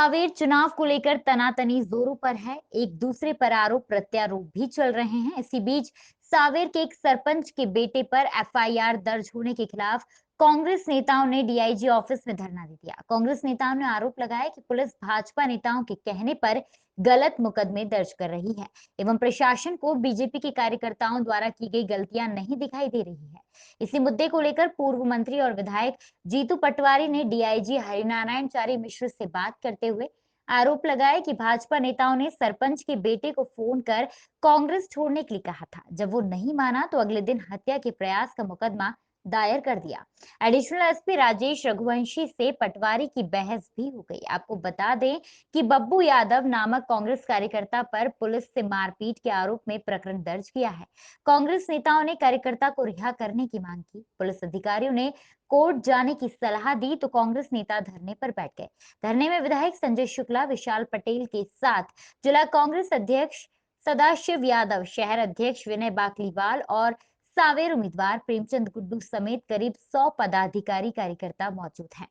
सावेर चुनाव को लेकर तनातनी जोरों पर है। एक दूसरे पर आरोप प्रत्यारोप भी चल रहे हैं। इसी बीच सावेर के एक सरपंच के बेटे पर एफआईआर दर्ज होने के खिलाफ कांग्रेस नेताओं ने डीआईजी ऑफिस में धरना दे दिया। कांग्रेस नेताओं ने आरोप लगाया कि पुलिस भाजपा नेताओं के कहने पर गलत मुकदमे दर्ज कर रही है एवं प्रशासन को बीजेपी के कार्यकर्ताओं द्वारा की गई गलतियां नहीं दिखाई दे रही है। इसी मुद्दे को लेकर पूर्व मंत्री और विधायक जीतू पटवारी ने डीआईजी हरिनारायण चारी मिश्र से बात करते हुए आरोप लगाया कि भाजपा नेताओं ने सरपंच के बेटे को फोन कर कांग्रेस छोड़ने के लिए कहा था। जब वो नहीं माना तो अगले दिन हत्या के प्रयास का मुकदमा दायर कर दिया। एडिशनल एसपी राजेश रघुवंशी से पटवारी की बहस भी हो गई। आपको बता दें कि बब्बू यादव नामक कांग्रेस कार्यकर्ता पर पुलिस से मारपीट के आरोप में प्रकरण दर्ज किया है। कांग्रेस नेताओं ने कार्यकर्ता को रिहा करने की मांग की। पुलिस अधिकारियों ने कोर्ट जाने की सलाह दी तो कांग्रेस नेता धरने पर बैठ गए। धरने में विधायक संजय शुक्ला, विशाल पटेल के साथ जिला कांग्रेस अध्यक्ष सदाशिव यादव, शहर अध्यक्ष विनय बाकलीवाल और सावेर उम्मीदवार प्रेमचंद गुड्डू समेत करीब 100 पदाधिकारी कार्यकर्ता मौजूद हैं।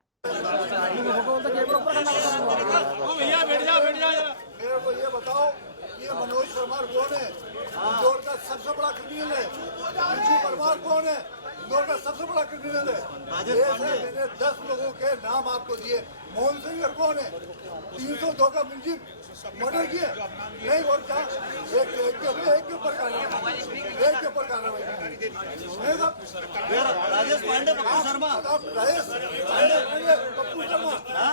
मनोज परमार कौन है? इंदौर का सबसे बड़ा क्रिमिनल है। मंजू परमार कौन है? इंदौर का सबसे बड़ा क्रिमिनल है। मैंने 10 लोगों के नाम आपको दिए। मोहन सिंह कौन है? 302 का मुंजी मर्डर किया नहीं, और क्या एक के ऊपर कार्रवाई, एक के ऊपर कार्रवाई। राजेश पांडे, पप्पू शर्मा,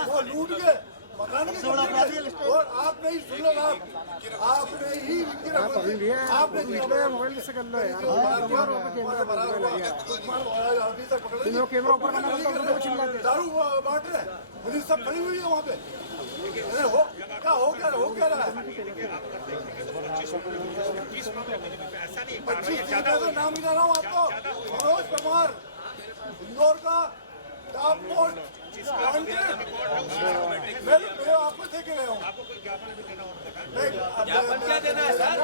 वो लूट के मकान के, और आपने ही सुन लो, आपने ही आपने मोबाइल से कर लो यार, दारू बांट रहे, पुलिस सब खड़ी हुई है वहाँ पे। हो क्या रहा है? 25 का नाम ही ला रहा हूँ आपको। मनोज परमार, इंदौर का टॉप मोस्ट, मैं आपको दे के गया हूँ। क्या देना है सर?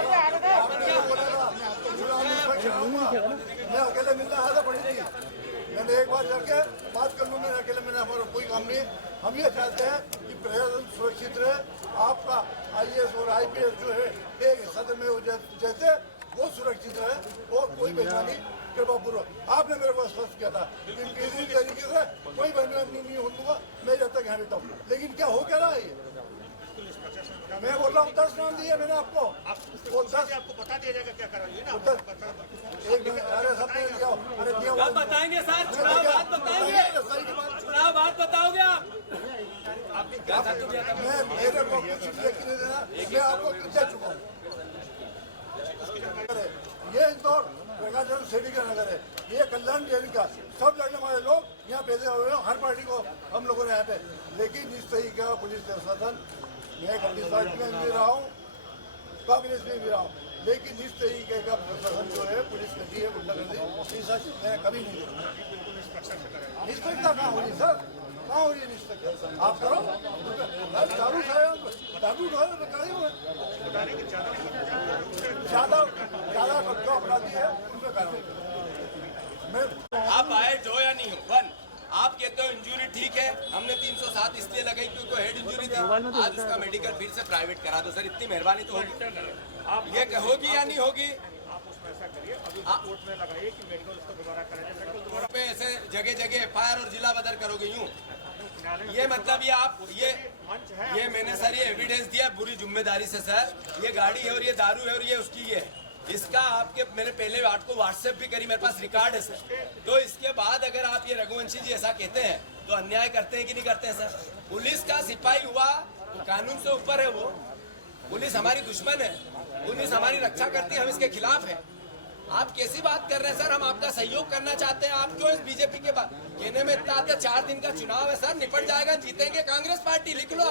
मैं अकेले मिलना आया था, बड़ी थी। मैंने एक बार जाके बात कर लूँ, मैं अकेले, मैंने हमारा कोई काम नहीं है। हम ये चाहते हैं कि प्रशासन सुरक्षित रहे। आपका आईएएस और आईपीएस जो है एक सदन में जैसे वो सुरक्षित रहे, और कोई बेईमानी कृपा पूर्वक। आपने मेरे को स्पष्ट किया था कि किसी तरीके से कोई बेईमानी नहीं हो दूंगा मैं जब तक यहाँ रहता हूँ। लेकिन क्या हो क्या रहा है? मैं बोल रहा हूँ 10 नाम दिए मैंने आपको, वो 10 आपको बता दिया जाएगा क्या करा ना। एक मिनट, अरे सब दिया, अरे दिया बताएंगे सर, चुनाव बात बताएंगे, चुनाव बात बताओगे आप। मैं मेरे को कुछ लेके नहीं देना, मैं आपको दे चुका हूँ। ये इंदौर प्रकाशन सेठी का नगर है, ये कल्याण जैन का, सब जगह हमारे लोग यहाँ पैदा हुए हैं, हर पार्टी को हम लोगों ने यहाँ पे। लेकिन इस तरीके का पुलिस प्रशासन, मैं कांग्रेस पार्टी में भी रहा हूँ, कांग्रेस में भी रहा हूँ, लेकिन इस तरीके का प्रशासन जो है, पुलिस करती है, गुंडागर्दी, मैं कभी नहीं देखूँगा। निष्पक्षता कहाँ हो रही सर? कहाँ हो रही है निष्पक्षता? आप करो, दारू खाए, दारू खाए हुए ज्यादा जो अपराधी है उनमें कार्रवाई। आप आए जो या नहीं हो, वन आप कहते हो इंजरी ठीक है, हमने 307 इसलिए लगाई क्योंकि हेड इंजरी थी, आज उसका मेडिकल फिर से प्राइवेट करा दो सर, इतनी मेहरबानी तो होगी। ये होगी या नहीं होगी? आप उसमें ऐसा करिए, अभी कोर्ट में लगाइए कि मेडिकल उसको दोबारा कराएंगे, पे ऐसे जगह जगह एफआईआर और जिला बदर करोगे यूं? ये मतलब ये आप ये मैंने सर ये एविडेंस दिया पूरी जिम्मेदारी से सर, ये गाड़ी है और ये दारू है और ये उसकी है, इसका आपके मैंने पहले आपको व्हाट्सएप भी करी, मेरे पास रिकॉर्ड है सर। तो इसके बाद अगर आप ये रघुवंशी जी ऐसा कहते हैं तो अन्याय करते हैं कि नहीं करते हैं सर? पुलिस का सिपाही हुआ, कानून से ऊपर है वो, पुलिस हमारी दुश्मन है, पुलिस हमारी रक्षा करती है, हम इसके खिलाफ है। आप कैसी बात कर रहे हैं सर? हम आपका सहयोग करना चाहते हैं, आप क्यों इस बीजेपी के बाद कहने में इतना आते? 4 दिन का चुनाव है सर, निपट जाएगा, जीतेंगे कांग्रेस पार्टी, लिख लो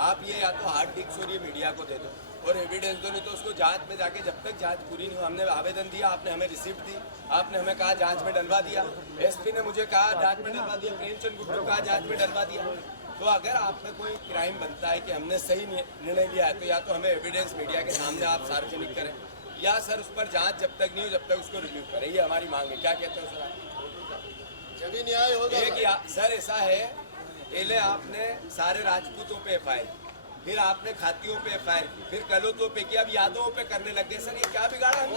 आप ये या तो हार्ड डिस्क और ये मीडिया को दे दो और एविडेंस दो, नहीं तो उसको जांच में जाके जब तक जांच पूरी नहीं हो, हमने आवेदन दिया, आपने हमें रिसिप्ट दी, आपने हमें कहा जांच में डलवा दिया, एसपी ने मुझे कहा जांच में डलवा दिया, प्रेमचंद गुड्डू कहा जांच में डलवा दिया। तो अगर आप में कोई क्राइम बनता है कि हमने सही निर्णय लिया है, तो या तो हमें एविडेंस मीडिया के सामने आप सार्वजनिक करें, या सर उस पर जांच जब तक नहीं हो जब तक उसको रिव्यू करें, ये हमारी मांग है। क्या कहते हो सर आप? जब न्याय होगा सर ऐसा है, पहले आपने सारे राजपूतों पे एफआईआर की, फिर आपने खातियों पे एफआईआर की, फिर कलोतों पे किया, अब यादवों पे करने लग गए। सर ये क्या बिगाड़ा हमने?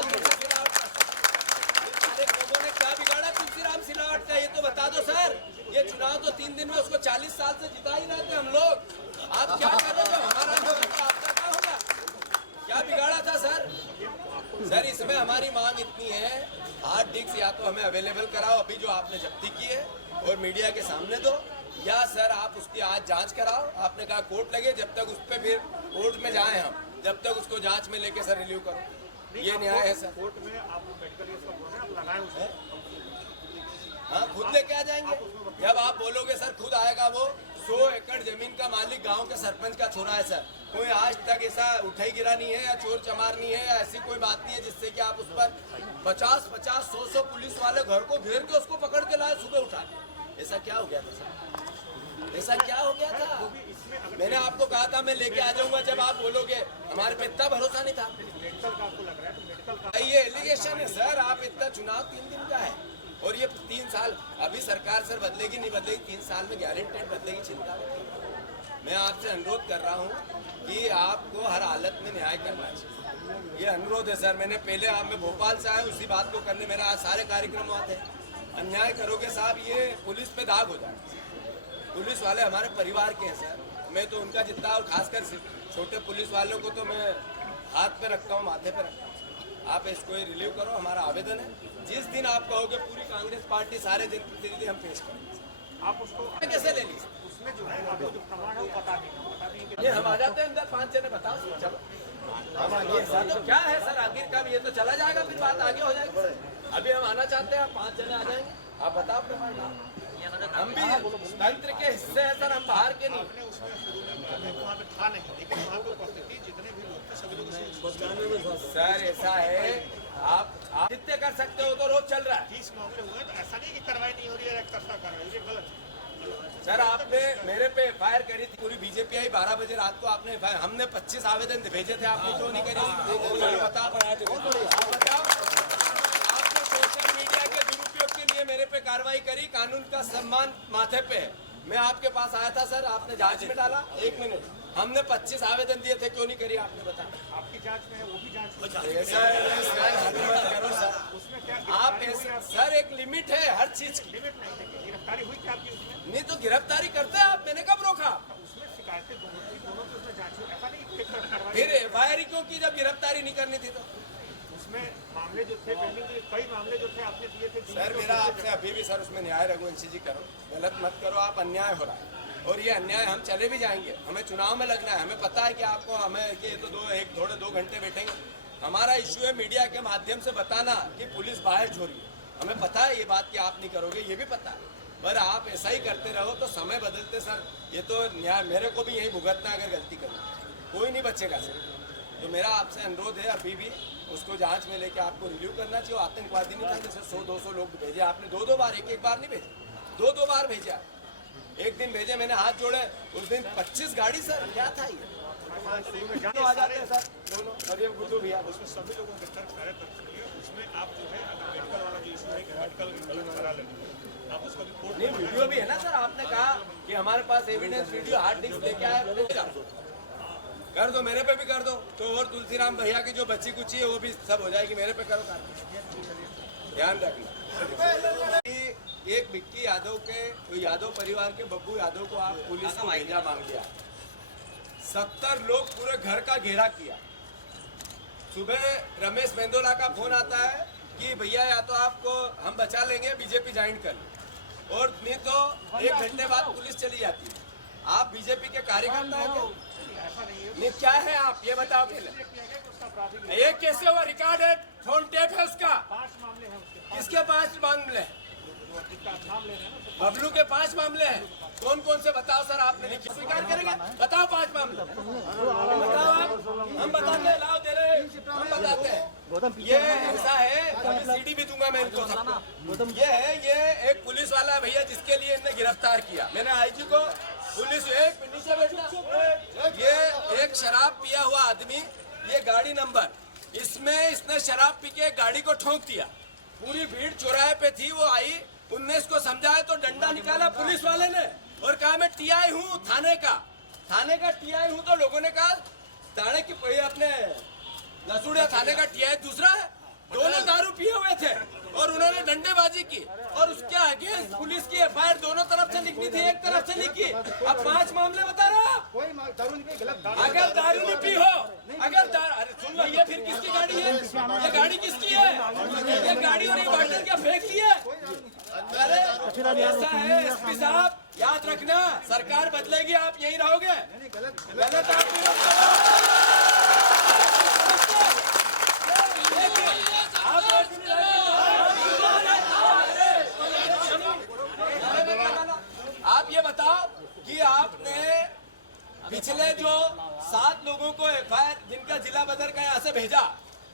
लोगों ने क्या बिगाड़ा तुलसीराम सिलावट का, ये तो बता दो सर। ये चुनाव तो 3 दिन में उसको 40 साल से जिता ही रहे थे हम लोग। आप क्या करोगे? हमारा आपका क्या होगा? क्या बिगाड़ा था सर? सर इसमें हमारी मांग इतनी है, हार्ड डिस्क या तो हमें अवेलेबल कराओ अभी जो आपने जब्ती की है और मीडिया के सामने दो, या सर आप उसकी आज जांच कराओ। आपने कहा कोर्ट लगे, जब तक उस पर फिर कोर्ट में जाएं हम, जब तक उसको जांच में लेके सर रिलीव करो। ये न्याय है सर। कोर्ट में आप मेडिकल आप लगाए उसे, हाँ खुद लेके आ जाएंगे। जब आप बोलोगे सर खुद आएगा वो। 100 एकड़ जमीन का मालिक गांव के सरपंच का छोरा है सर। कोई आज तक ऐसा उठाई गिरा नहीं है या चोर चमार नहीं है या ऐसी कोई बात नहीं है जिससे कि आप उस पर 50-50, 100 पुलिस वाले घर को घेर के उसको पकड़ के लाए सुबह उठा के। ऐसा क्या हो गया था सर? ऐसा क्या हो गया था? मैंने आपको कहा था मैं लेके आ जाऊंगा, जब आप बोलोगे हमारे पे इतना भरोसा नहीं था। मेडिकल का आपको लग रहा है तो मेडिकल का ये एलिगेशन है सर। आप इतना चुनाव 3 दिन का है और ये 3 साल अभी सरकार सर बदलेगी नहीं बदलेगी, 3 साल में गारंटेड बदलेगी, चिंता नहीं। मैं आपसे अनुरोध कर रहा हूँ कि आपको हर हालत में न्याय करना चाहिए। ये अनुरोध है सर। मैंने पहले मैं भोपाल से आया उसी बात को करने, मेरा आज सारे कार्यक्रम हुआ थे। अन्याय करोगे साहब ये पुलिस पे दाग हो जाए। पुलिस वाले हमारे परिवार के हैं सर। मैं तो उनका जितना, और खासकर छोटे पुलिस वालों को तो मैं हाथ पे रखता हूँ, माथे पे रखता हूँ। आप इसको रिलीव करो, हमारा आवेदन है। जिस दिन आप कहोगे पूरी कांग्रेस पार्टी सारे जनप्रतिनिधि हम पेश करेंगे। आप उसको कैसे ले ली? उसमें जो है आपको जो प्रमाण है वो बता देंगे। ये हम आ जाते हैं अंदर 5 जने, बताओ चलो। ये सर तो क्या है सर, आखिर का ये तो चला जाएगा, फिर बात आगे हो जाएगी। अभी हम आना चाहते हैं, 5 जने आ जाएंगे। आप बताओ प्रमाण। हम भी तंत्र के हिस्से हैं सर, हम बाहर के नहीं। वहाँ पे था नहीं, लेकिन वहाँ पे उपस्थिति जितने भी लोग थे सभी लोग सर ऐसा है, आप जितने कर सकते हो तो रोज चल रहा है। 30 मामले हुए तो ऐसा नहीं कि कार्रवाई नहीं हो रही है, एक तरफा कार्रवाई, ये गलत है। सर आपने मेरे पे एफआईआर करी थी, पूरी बीजेपी आई 12 बजे रात को। आपने हमने 25 आवेदन भेजे थे, आपने क्यों नहीं करी? बताओ। आपने सोशल मीडिया के दुरुपयोग के लिए मेरे पे कार्रवाई करी, कानून का सम्मान माथे पे है। मैं आपके पास आया था सर, आपने जांच में डाला। 1 मिनट, हमने 25 आवेदन दिए थे, क्यों नहीं करी आपने? बताया आपकी जांच में है, वो भी जांच में करो सर। उसमें क्या आप सर एक लिमिट है हर चीज की। लिमिट नहीं देखिए, गिरफ्तारी हुई क्या आपकी उसमें? नहीं तो गिरफ्तारी करते हैं आप, मैंने कब रोका? उसमें शिकायतें दोनों की उसमें जांच हुई, ऐसा नहीं कि एक तरफ कार्रवाई। फिर एफआईआर क्यों की जब गिरफ्तारी नहीं करनी थी? तो उसमें मामले जो थे पेंडिंग के कई मामले जो थे आपने दिए थे। सर मेरा आपसे अभी भी सर उसमें न्याय रघुवंशी जी करो, गलत मत करो। आप अन्याय हो रहा है और ये अन्याय हम चले भी जाएंगे। हमें चुनाव में लगना है, हमें पता है कि आपको हमें कि तो 2 घंटे बैठेंगे। हमारा इश्यू है मीडिया के माध्यम से बताना कि पुलिस बाहर छोड़ी है। हमें पता है ये बात कि आप नहीं करोगे, ये भी पता है, पर आप ऐसा ही करते रहो तो समय बदलते सर ये तो न्याय मेरे को भी यही भुगतना है। अगर गलती करूँ कोई नहीं बचेगा सर। तो मेरा आपसे अनुरोध है अभी भी उसको जांच में लेके आपको रिव्यू करना चाहिए। आतंकवादी नहीं था जैसे 100-200 लोग भेजे आपने, 2 बार, एक बार नहीं भेजे, 2 बार भेजा। एक दिन भेजे मैंने हाथ जोड़े, उस दिन 25 गाड़ी सर, क्या था ये? दोनों आ जाते हैं सर, दोनों। और ये गुड्डू भैया, उसमें सभी लोगों के गिरफ्तार कार्य कर सकते हैं। उसमें आप जो है अगर मेडिकल वाला जो इशू है कि मेडिकल गलत करा लेंगे, आप उसका भी कोर्ट नहीं वीडियो भी है ना सर। आपने कहा कि हमारे पास एविडेंस वीडियो हार्ड डिस्क लेके आए, कर दो, मेरे पे भी कर दो। तो और तुलसीराम भैया की जो बच्ची कुची है वो भी सब हो जाएगी, मेरे पे करो। ध्यान रखना एक विक्की यादव के, यादव परिवार के बब्बू यादव को आप पुलिस को भेजा मांग लिया। 70 लोग पूरे घर का घेरा किया। सुबह रमेश मेंदोला का फोन आता है कि भैया या तो आपको हम बचा लेंगे, बीजेपी ज्वाइन कर लो, और नहीं तो 1 घंटे बाद पुलिस चली जाती है। आप बीजेपी के कार्यकर्ता हैं क्या? नहीं, क्या है आप ये बताओ पहले। ये कैसे हुआ? रिकॉर्ड है, फोन टेप है उसका। 5 मामले हैं उसके। किसके 5 मामले हैं? नाम ले रहे हैं ना, बबलू के 5 मामले हैं। कौन कौन से बताओ सर, आपने लिखी स्वीकार करेंगे? बताओ 5 मामले बताओ आप। हम बताते हैं, लाओ दे रहे, हम बताते हैं। ये ऐसा है, अभी सीडी भी दूंगा मैं इनको सबको। ये है, ये एक पुलिस वाला है भैया जिसके लिए इन्हें गिरफ्तार किया। मैंने आईजी को पुलिस एक नीचे बैठना, ये एक शराब पिया हुआ आदमी, ये गाड़ी नंबर, इसमें इसने शराब पी के गाड़ी को ठोक दिया। पूरी भीड़ चौराहे पे थी, वो आई 19 को समझाया तो डंडा निकाला पुलिस वाले ने और कहा मैं टीआई हूँ थाने का टीआई हूँ। तो लोगों ने कहा थाने की अपने लसूड़िया थाने का टीआई दूसरा है। दोनों दारू पिए हुए थे और उन्होंने डंडेबाजी की और उसके अगेंस्ट पुलिस की एफआईआर दोनों तरफ से लिखनी थी, एक तरफ से लिखी। अब 5 मामले बता रहा। अगर दारू नहीं पी हो, अरे सुन लो, ये फिर किसकी गाड़ी है? ये गाड़ी किसकी है? ये गाड़ी और ये बॉटल क्या फेंक दी है? अरे ऐसा है एसपी साहब, याद रखना, सरकार बदलेगी, आप यही रहोगे। गलत आप ये बताओ कि आपने पिछले जो 7 लोगों को एफआईआर जिनका जिला बदर का यहाँ से भेजा,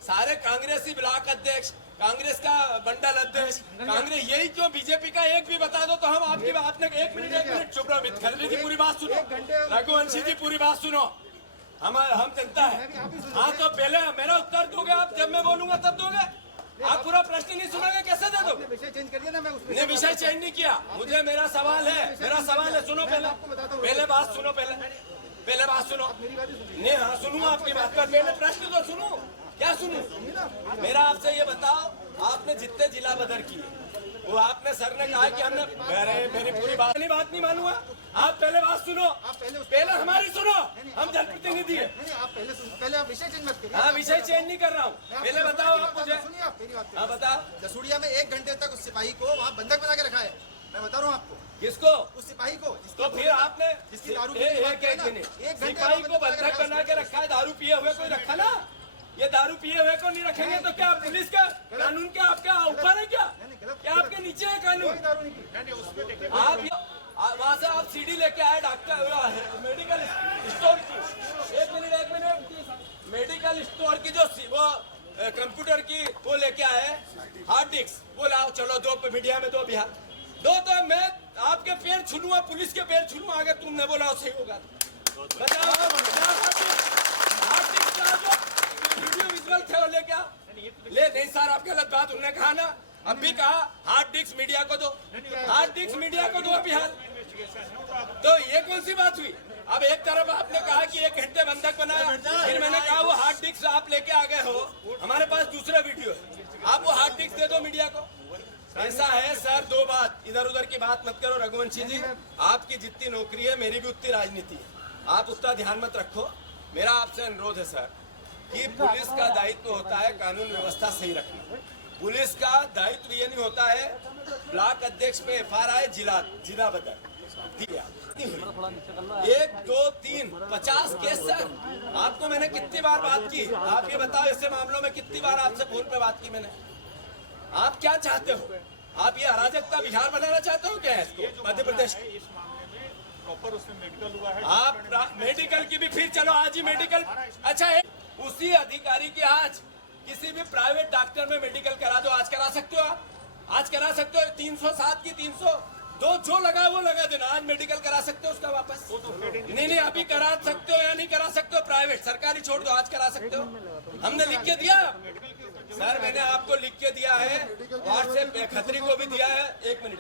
सारे कांग्रेसी ब्लॉक अध्यक्ष, कांग्रेस का मंडल अध्यक्ष, कांग्रेस, यही क्यों बीजेपी का एक भी बता दो तो हम आपकी बात ने एक मिनट चुप रहो। खत्री जी पूरी बात सुनो, रघुवंशी जी पूरी बात सुनो, हम जनता है। हाँ तो पहले मेरा उत्तर दोगे आप, जब मैं बोलूंगा तब दोगे। आप पूरा प्रश्न नहीं सुनोगे, कैसे दे दोगे? विषय चेंज कर दिया ना, मैं नहीं विषय चेंज नहीं किया। मुझे मेरा सवाल है, सुनो पहले बात सुनो, पहले बात सुनो। नहीं हाँ सुनूं आपकी बात पर, पहले प्रश्न तो सुनूं। क्या सुनूं? मेरा आपसे ये बताओ, आपने जितने जिला बदर किए वो आपने सर ने कहा कि हमने, मेरी पूरी बात नहीं मानूंगा। आप पहले बात सुनो, पहले हमारी सुनो, हम जनप्रतिनिधि है। पहले आप विषय चेंज मत करिए। हाँ विषय चेंज नहीं कर रहा हूँ, पहले बताओ आप मुझे। हाँ बताओ। जसूड़िया में 1 घंटे तक उस सिपाही को वहाँ बंधक बना के रखा है, मैं बता रहा हूँ आपको। किसको? उस सिपाही को। तो फिर आपने जिसकी दारू सिपाही को बंधक बना के रखा है, दारू पिए हुए कोई रखा ना? ये दारू पिए हुए को नहीं रखेंगे तो क्या पुलिस का कानून क्या आपके ऊपर है? क्या आपके नीचे है कानून? आप वहाँ से आप सीडी लेके आए डॉक्टर मेडिकल स्टोर की, एक मिनट, मेडिकल स्टोर की जो वो कंप्यूटर की वो लेके आए हार्ड डिस्क, वो लाओ, चलो 2 मीडिया में 2 बिहार 2। तो मैं आपके पैर छूलूंगा, पुलिस के पैर छूलूंगा अगर तुमने बोला सही होगा। वीडियो विजुअल थे वो लेके ले नहीं सर, आप गलत बात उन्होंने कहा ना, अब भी कहा हार्ड डिस्क मीडिया को दो, हार्ड डिस्क मीडिया को दो बिहार। तो ये कौन सी बात हुई? अब एक तरफ आपने कहा कि 1 घंटे बंधक बनाया, फिर मैंने कहा वो हार्ड डिस्क आप लेके आ गए हो, हमारे पास दूसरा वीडियो है, आप वो हार्ड डिस्क दे दो मीडिया को। ऐसा है सर, 2 बात, इधर उधर की बात मत करो रघुवंशी जी। आपकी जितनी नौकरी है मेरी भी उतनी राजनीति है, आप उतना ध्यान मत रखो। मेरा आपसे अनुरोध है सर कि पुलिस का दायित्व होता है कानून व्यवस्था सही रखना। पुलिस का दायित्व ये नहीं होता है ब्लॉक अध्यक्ष पे एफआईआर जिला बदर 1 2 3 50 केस सर। आपको मैंने कितनी बार बात की, आप ये बताओ ऐसे मामलों में कितनी बार आपसे फोन पे बात की मैंने? आप क्या चाहते हो? आप ये अराजकता बिहार बनाना चाहते हो क्या है इसको मध्य प्रदेश? प्रॉपर उसमें मेडिकल हुआ है। आप मेडिकल की भी फिर चलो आज ही मेडिकल, अच्छा है उसी अधिकारी की आज किसी भी प्राइवेट डॉक्टर में मेडिकल करा दो, आज करा सकते हो आप, आज करा सकते हो। 307 की 302 जो लगा वो लगा देना, आज मेडिकल करा सकते हो उसका वापस? नहीं अभी करा सकते हो या नहीं करा सकते हो? प्राइवेट सरकारी छोड़ दो, आज करा सकते हो। हमने लिख के दिया सर, मैंने आपको लिख के दिया है, व्हाट्सएप पे खत्री को भी दिया है। एक मिनट,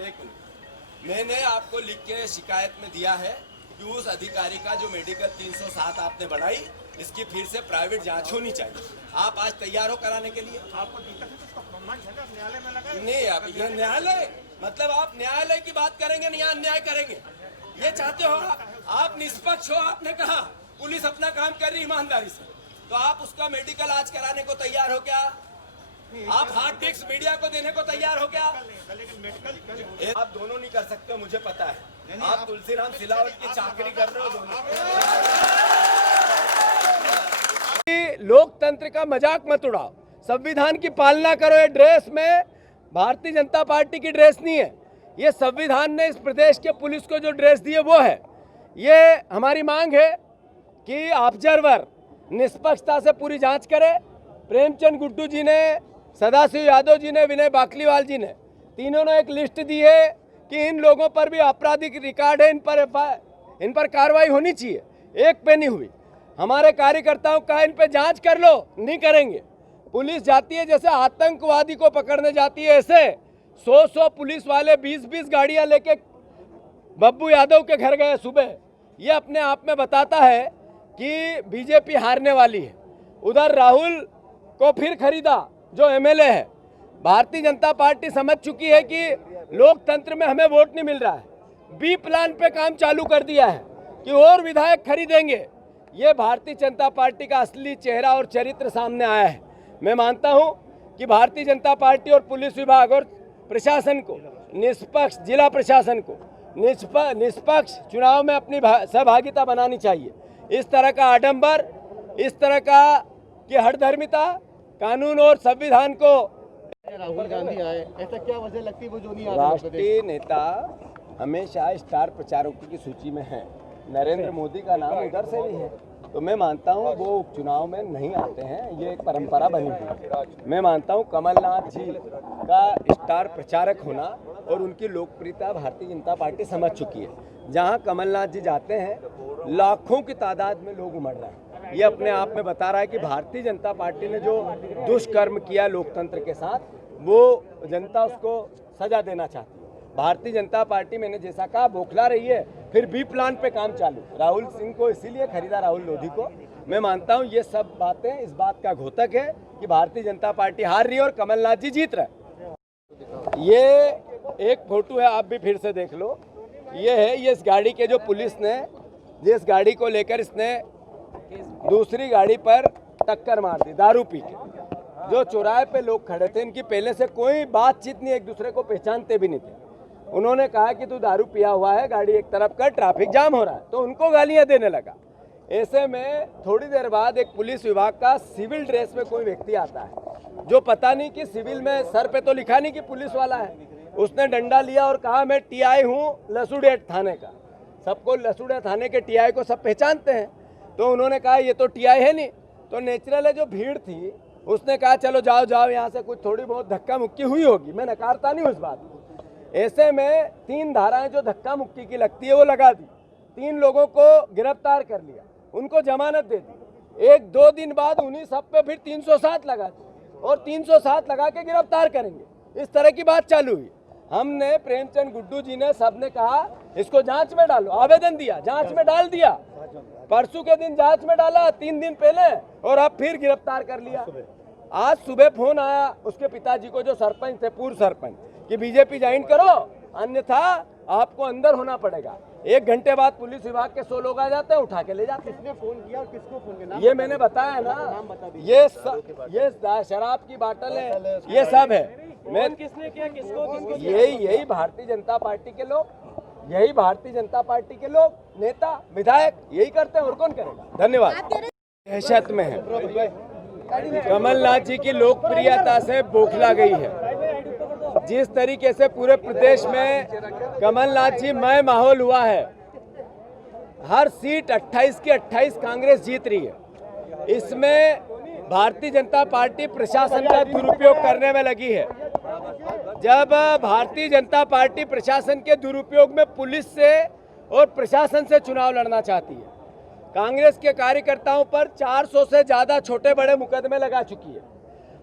मैंने आपको लिख के शिकायत में दिया है कि उस अधिकारी का जो मेडिकल 307 आपने बढ़ाई, इसकी फिर से प्राइवेट जांच होनी चाहिए। आप आज तैयार हो कराने के लिए? आपको न्यायालय में लगा नहीं, आप ये न्यायालय मतलब आप न्यायालय की बात करेंगे नहीं, अन्याय करेंगे ये चाहते हो आप निष्पक्ष हो। आपने कहा पुलिस अपना काम कर रही ईमानदारी से, तो आप उसका मेडिकल आज कराने को तैयार हो क्या? आप हार्ड डिस्क मीडिया को देने को तैयार हो क्या? आप दोनों नहीं कर सकते, मुझे पता है। आप तुलसीराम सिलावट की चाकरी कर रहे हो दोनों। लोकतंत्र का मजाक मत उड़ाओ, संविधान की पालना करो। ये ड्रेस में भारतीय जनता पार्टी की ड्रेस नहीं है, ये संविधान ने इस प्रदेश के पुलिस को जो ड्रेस दी है वो है। ये हमारी मांग है कि ऑब्जर्वर निष्पक्षता से पूरी जांच करे। प्रेमचंद गुड्डू जी ने, सदाशिव यादव जी ने, विनय बाकलीवाल जी ने, तीनों ने एक लिस्ट दी है कि इन लोगों पर भी आपराधिक रिकॉर्ड है, इन पर कार्रवाई होनी चाहिए। एक पे नहीं हुई। हमारे कार्यकर्ताओं का इन पे जांच कर लो, नहीं करेंगे। पुलिस जाती है जैसे आतंकवादी को पकड़ने जाती है, ऐसे 100 पुलिस वाले 20 गाड़ियां लेके बब्बू यादव के घर गए सुबह। ये अपने आप में बताता है कि बीजेपी हारने वाली है। उधर राहुल को फिर खरीदा जो एमएलए है। भारतीय जनता पार्टी समझ चुकी है कि लोकतंत्र में हमें वोट नहीं मिल रहा है। बी प्लान पे काम चालू कर दिया है कि और विधायक खरीदेंगे। ये भारतीय जनता पार्टी का असली चेहरा और चरित्र सामने आया है। मैं मानता हूं कि भारतीय जनता पार्टी और पुलिस विभाग और प्रशासन को निष्पक्ष, जिला प्रशासन को निष्पक्ष चुनाव में अपनी सहभागिता बनानी चाहिए। इस तरह का आडंबर, इस तरह की हठधर्मिता कानून और संविधान को। राहुल गांधी आए, ऐसा क्या वजह लगती है वो जो नहीं आ रहे? राष्ट्रीय नेता हमेशा स्टार प्रचारकों की सूची में है। नरेंद्र मोदी का नाम उधर से भी है, तो मैं मानता हूं वो उपचुनाव में नहीं आते हैं। ये एक परंपरा बनी हुई है। मैं मानता हूं कमलनाथ जी का स्टार प्रचारक होना और उनकी लोकप्रियता भारतीय जनता पार्टी समझ चुकी है। जहां कमलनाथ जी जाते हैं लाखों की तादाद में लोग उमड़ रहे हैं। ये अपने आप में बता रहा है कि भारतीय जनता पार्टी ने जो दुष्कर्म किया लोकतंत्र के साथ, वो जनता उसको सजा देना चाहती है। भारतीय जनता पार्टी, मैंने जैसा कहा, बौखला रही है। फिर बी प्लान पे काम चालू। राहुल सिंह को इसीलिए खरीदा, राहुल लोधी को। मैं मानता हूं ये सब बातें इस बात का घोतक है कि भारतीय जनता पार्टी हार रही है और कमलनाथ जी जीत रहे। ये एक फोटो है, आप भी फिर से देख लो। ये है, ये इस गाड़ी के जो पुलिस ने, जिस गाड़ी को लेकर इसने दूसरी गाड़ी पर टक्कर मार दी दारू पी के। जो चौराहे पे लोग खड़े थे, इनकी पहले से कोई बातचीत नहीं, एक दूसरे को पहचानते भी नहीं थे। उन्होंने कहा कि तू दारू पिया हुआ है, गाड़ी एक तरफ कर, ट्रैफिक जाम हो रहा है, तो उनको गालियां देने लगा। ऐसे में थोड़ी देर बाद एक पुलिस विभाग का सिविल ड्रेस में कोई व्यक्ति आता है, जो पता नहीं कि सिविल में सर पे तो लिखा नहीं कि पुलिस वाला है। उसने डंडा लिया और कहा मैं टीआई हूँ लसूड़िया थाने का। सबको लसूड़िया थाने के टीआई को सब पहचानते हैं। तो उन्होंने कहा ये तो टीआई है नहीं। तो नेचुरल है, जो भीड़ थी उसने कहा चलो जाओ जाओ यहाँ से, कुछ थोड़ी बहुत धक्का मुक्की हुई होगी, मैं नकारता नहीं उस बात को। ऐसे में 3 धाराएं जो धक्का मुक्की की लगती है वो लगा दी। 3 लोगों को गिरफ्तार कर लिया, उनको जमानत दे दी। 1-2 दिन बाद उन्हीं सब पे फिर 307 लगा दी और 307 लगा के गिरफ्तार करेंगे। इस तरह की बात चालू हुई। हमने, प्रेमचंद गुड्डू जी ने, सबने कहा इसको जांच में डालो, आवेदन दिया, जांच में डाल दिया। परसों के दिन जांच में डाला, 3 दिन पहले, और अब फिर गिरफ्तार कर लिया। आज सुबह फोन आया उसके पिताजी को, जो सरपंच थे, पूर्व सरपंच, कि बीजेपी ज्वाइन करो अन्यथा आपको अंदर होना पड़ेगा। 1 घंटे बाद पुलिस विभाग के 100 लोग आ जाते हैं, उठा के ले जाते हैं। किसने फोन किया और किसको फोन किया? ये मैंने बताया ना, ये शराब की बाटल है, ये सब है। मैं किसने किया, किसको? यही भारतीय जनता पार्टी के लोग, यही भारतीय जनता पार्टी के लोग, नेता विधायक यही करते हैं, और कौन करेगा। धन्यवाद। दहशत में है, कमलनाथ जी की लोकप्रियता से बौखला गई है। जिस तरीके से पूरे प्रदेश में कमलनाथ जी मय माहौल हुआ है, हर सीट 28 की 28 कांग्रेस जीत रही है। इसमें भारतीय जनता पार्टी प्रशासन का दुरुपयोग करने में लगी है। जब भारतीय जनता पार्टी प्रशासन के दुरुपयोग में पुलिस से और प्रशासन से चुनाव लड़ना चाहती है, कांग्रेस के कार्यकर्ताओं पर 400 से ज्यादा छोटे बड़े मुकदमे लगा चुकी है।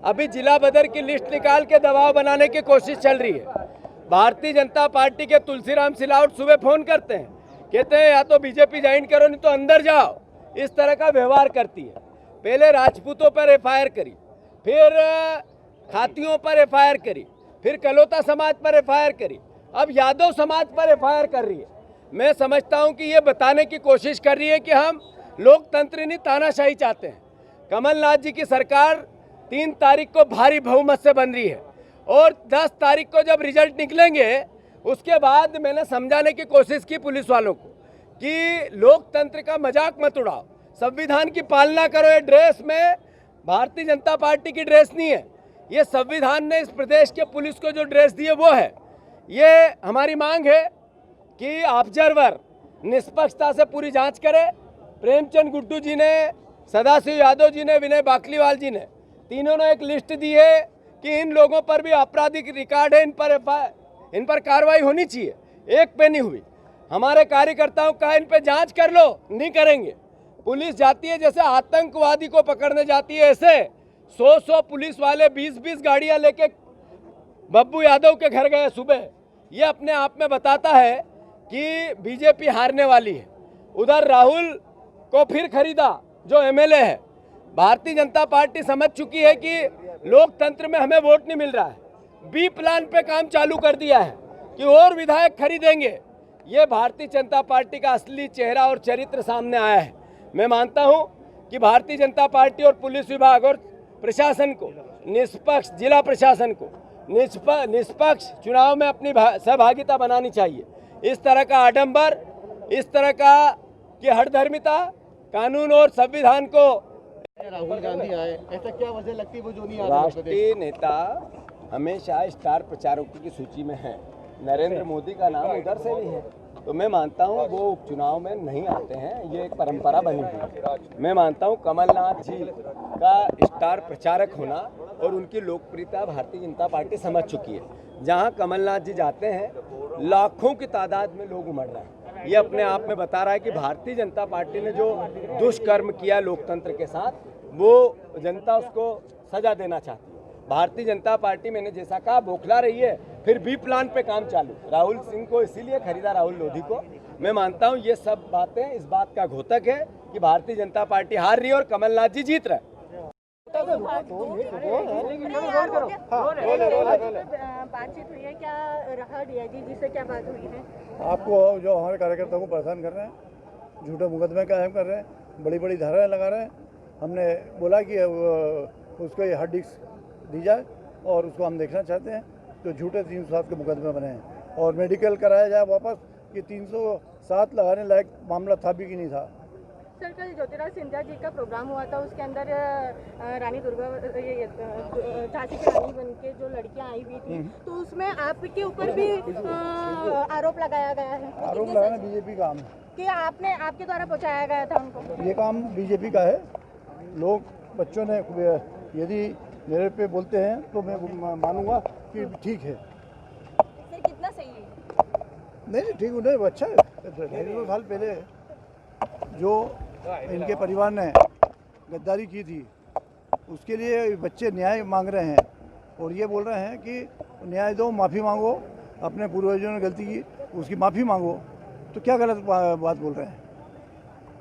अभी जिला बदर की लिस्ट निकाल के दबाव बनाने की कोशिश चल रही है। भारतीय जनता पार्टी के तुलसीराम सिलावट सुबह फोन करते हैं, कहते हैं या तो बीजेपी ज्वाइन करो नहीं तो अंदर जाओ। इस तरह का व्यवहार करती है। पहले राजपूतों पर एफआईआर करी, फिर खातियों पर एफआईआर करी, फिर कलोता समाज पर एफआईआर करी, अब यादव समाज पर एफआईआर कर रही है। मैं समझता हूं कि ये बताने की कोशिश कर रही है कि हम लोकतंत्र नहीं तानाशाही चाहते हैं। कमलनाथ जी की सरकार 3 तारीख को भारी बहुमत से बन रही है और 10 तारीख को जब रिजल्ट निकलेंगे उसके बाद मैंने समझाने की कोशिश की पुलिस वालों को कि लोकतंत्र का मजाक मत उड़ाओ, संविधान की पालना करो। ये ड्रेस में भारतीय जनता पार्टी की ड्रेस नहीं है, ये संविधान ने इस प्रदेश के पुलिस को जो ड्रेस दी है वो है। ये हमारी मांग है कि ऑब्जर्वर निष्पक्षता से पूरी जांच करे। प्रेमचंद गुड्डू जी ने, सदाशिव यादव जी ने, विनय बाकलीवाल जी ने, तीनों ने एक लिस्ट दी है कि इन लोगों पर भी आपराधिक रिकॉर्ड है, इन पर कार्रवाई होनी चाहिए। एक पे नहीं हुई। हमारे कार्यकर्ताओं का इन पे जांच कर लो, नहीं करेंगे। पुलिस जाती है जैसे आतंकवादी को पकड़ने जाती है, ऐसे 100 पुलिस वाले 20 गाड़ियां लेके बब्बू यादव के घर गए सुबह, ये अपने आप में बताता है कि बीजेपी हारने वाली है। उधर राहुल को फिर खरीदा जो एमएलए है। भारतीय जनता पार्टी समझ चुकी है कि लोकतंत्र में हमें वोट नहीं मिल रहा है। बी प्लान पे काम चालू कर दिया है कि और विधायक खरीदेंगे। ये भारतीय जनता पार्टी का असली चेहरा और चरित्र सामने आया है। मैं मानता हूं कि भारतीय जनता पार्टी और पुलिस विभाग और प्रशासन को निष्पक्ष, जिला प्रशासन को निष्पक्ष चुनाव में अपनी सहभागिता बनानी चाहिए। इस तरह का आडंबर, इस तरह का कि हठधर्मिता कानून और संविधान को राहुल गांधी आए, ऐसा क्या वजह लगती है वो जो नहीं आ रहे? राष्ट्रीय नेता हमेशा स्टार प्रचारकों की सूची में है। नरेंद्र मोदी का नाम उधर से भी है, तो मैं मानता हूं वो उपचुनाव में नहीं आते हैं। ये एक परंपरा बनी हुई है। मैं मानता हूं कमलनाथ जी का स्टार प्रचारक होना और उनकी लोकप्रियता भारतीय जनता पार्टी समझ चुकी है। जहां कमलनाथ जी जाते हैं, लाखों की तादाद में लोग उमड़ रहे हैं। ये अपने आप में बता रहा है कि भारतीय जनता पार्टी ने जो दुष्कर्म किया लोकतंत्र के साथ, वो जनता उसको सजा देना चाहती है। भारतीय जनता पार्टी, मैंने जैसा कहा, बौखला रही है। फिर बी प्लान पे काम चालू। राहुल सिंह को इसीलिए खरीदा, राहुल लोधी को। मैं मानता हूं ये सब बातें इस बात का घोतक है कि भारतीय जनता पार्टी हार रही है और कमलनाथ जी जीत रहे हैं। बातचीत हुई है, क्या रहा डीआईजी जी से, क्या बात हुई है? आपको जो हमारे कार्यकर्ताओं को परेशान कर रहे हैं, झूठे मुकदमे कायम कर रहे हैं, बड़ी बड़ी धाराएं लगा रहे हैं। हमने बोला कि उसको ये हार्ड डिस्क दी जाए और उसको हम देखना चाहते हैं। तो झूठे 307 के मुकदमे बने हैं और मेडिकल कराया जाए वापस, कि 307 लगाने लायक मामला था भी कि नहीं था। सर, कल ज्योतिराज सिंधिया जी का प्रोग्राम हुआ था, उसके अंदर रानी दुर्गा, झांसी की रानी बन के जो लड़कियां आई हुई थी, तो उसमें आपके ऊपर भी आरोप लगाया गया है। आरोप लगाना बीजेपी का काम है कि आपके द्वारा पहुंचाया गया था हमको। ये काम बीजेपी का है। लोग, बच्चों ने यदि मेरे पे बोलते हैं तो मैं मानूंगा कि ठीक है। सर, कितना सही है? नहीं, ठीक, उन्हें अच्छा है। 2.5 साल पहले जो इनके परिवार ने गद्दारी की थी, उसके लिए बच्चे न्याय मांग रहे हैं और ये बोल रहे हैं कि न्याय दो, माफ़ी मांगो, अपने पूर्वजों ने गलती की उसकी माफ़ी मांगो। तो क्या गलत बात बोल रहे हैं?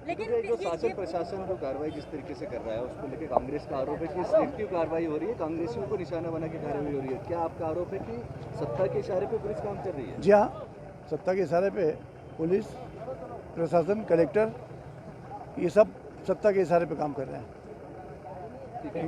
लेकिन जो शासन प्रशासन जो कार्रवाई जिस तरीके से कर रहा है, उसको लेकर कांग्रेस का आरोप है कि सिलेक्टिव कार्रवाई हो रही है, कांग्रेसियों को निशाना बना के कार्रवाई हो रही है। क्या आपका आरोप है कि सत्ता के इशारे पे पुलिस काम कर रही है? जी हाँ, सत्ता के इशारे पे पुलिस, प्रशासन, कलेक्टर, ये सब सत्ता के इशारे पे काम कर रहे हैं।